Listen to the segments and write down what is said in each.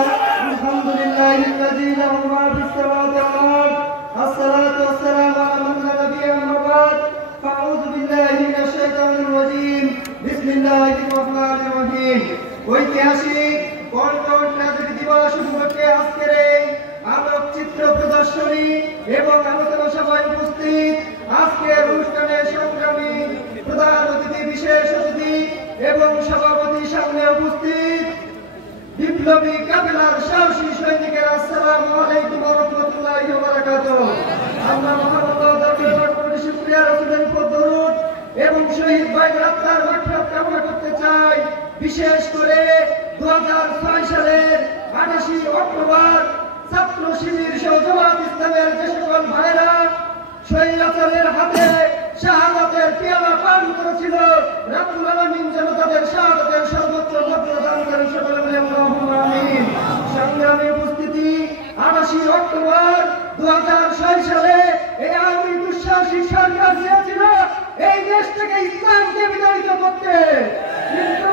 الحمد لله الذي له ما في السماوات والارض الصلاه والسلام على من لا نبي اما بعد فاعوذ بالله من الشيطان الرجيم بسم الله الرحمن الرحيم ঐতিহাসিক Concord tragedy দিবস উপলক্ষে আজকের এই আলোকচিত্র প্রদর্শনী এবং আলোচনা সভায় উপস্থিত আজকের অনুষ্ঠানের সংগ্রামী প্রধান অতিথি বিশেষ অতিথি এবং সভাপতি সামনে উপস্থিত বিপ্লবী কাফেলার সাহসী সৈনিকের আসসালামু আলাইকুম ওয়া রাহমাতুল্লাহি ওয়া বারাকাতুহু। আমরা মহান আল্লাহ দরবারে কোটি শুকরিয়া রাসূলের উপর দরুদ এবং শহীদ ভাইদের আত্মার মাগফিরাত কামনা করতে চাই। বিশেষ করে 2006 সালের 28 অক্টোবর ছাত্র শিবির সহ জামাত ইসলামের যে সকল ভাইরা স্বৈরাচারের হাতে শাহাদাতের পেয়ালা পান করেছিল, রাব্বুল আলামিন যেন তাদের শাহাদাতের সর্বোচ্চ মর্যাদা দান করেন, সকলে বলে আল্লাহুম্মা আমিন। সংগ্রামী উপস্থিতি, 28 অক্টোবর 2006 সালে এই আওয়ামী দুঃসাহসিক সরকার চেয়েছিল এই দেশ থেকে ইসলামকে বিতাড়িত করতে, কিন্তু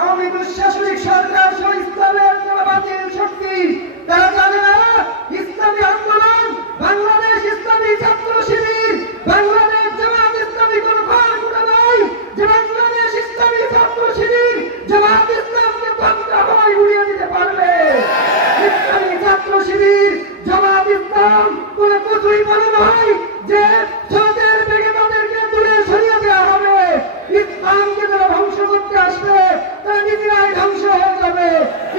আওয়ামী দুঃসাহসিক সরকার সহ ইসলামের যারা বাতিল শক্তি তারা জানে না ইসলামী আন্দোলন, বাংলাদেশ ইসলামী ছাত্র শিবির, বাংলাদেশ জামাত ইসলামী কোন ঘর নাই যে বাংলাদেশ ইসলামী ছাত্র শিবির জামাত ইসলামকে তন্ত্রাভাবে উড়িয়ে দিতে পারবে। ইসলামী ছাত্র শিবির জামাত ইসলাম কোন কিছুই বলে নয় যে ছাদের বেগে তাদেরকে দূরে সরিয়ে দেওয়া হবে। ইসলামকে যারা ধ্বংস করতে আসবে তারা নিজেরাই ধ্বংস হয়ে যাবে।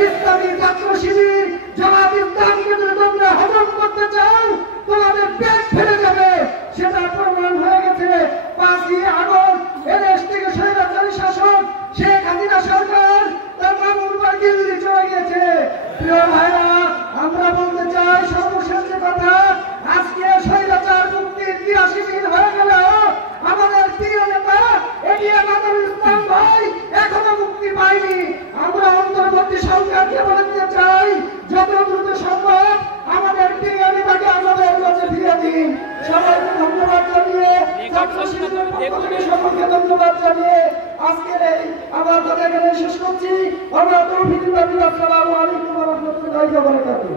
ইসলামী ছাত্র শিবির জামাত ইসলামকে যদি তোমরা হজম করতে চাও তোমাদের পেট ফেলে যাবে, সেটা প্রমাণ হয়ে গেছে। 5ই আগস্ট এদেশ থেকে স্বৈরাচারী শাসক শেখ হাসিনা সরকার তার মামুর বাড়ি দিল্লি চলে গেছে। প্রিয় ভাইরা, আমরা বলতে চাই সর্বশেষ কথা, আজকে স্বৈরাচার মুক্তির 83 দিন হয়ে গেল, আমাদের প্রিয় নেতা এটিএম আমিনুল ইসলাম ভাই এখনো মুক্তি পায়নি। আমরা অন্তর্বর্তী সরকারকে বলতে চাই যত দ্রুত সম্ভব আমাদের প্রিয় নেতাকে আমাদের কাছে ফিরিয়ে দিন। সবাইকে ধন্যবাদ জানিয়ে সকলকে ধন্যবাদ জানিয়ে আজকের এই আমার কথা এখানে শেষ করছি। আমরা তৌফিক বিল্লাহ। আসসালামু আলাইকুম ওয়া রাহমাতুল্লাহি ওয়া বারাকাতুহু।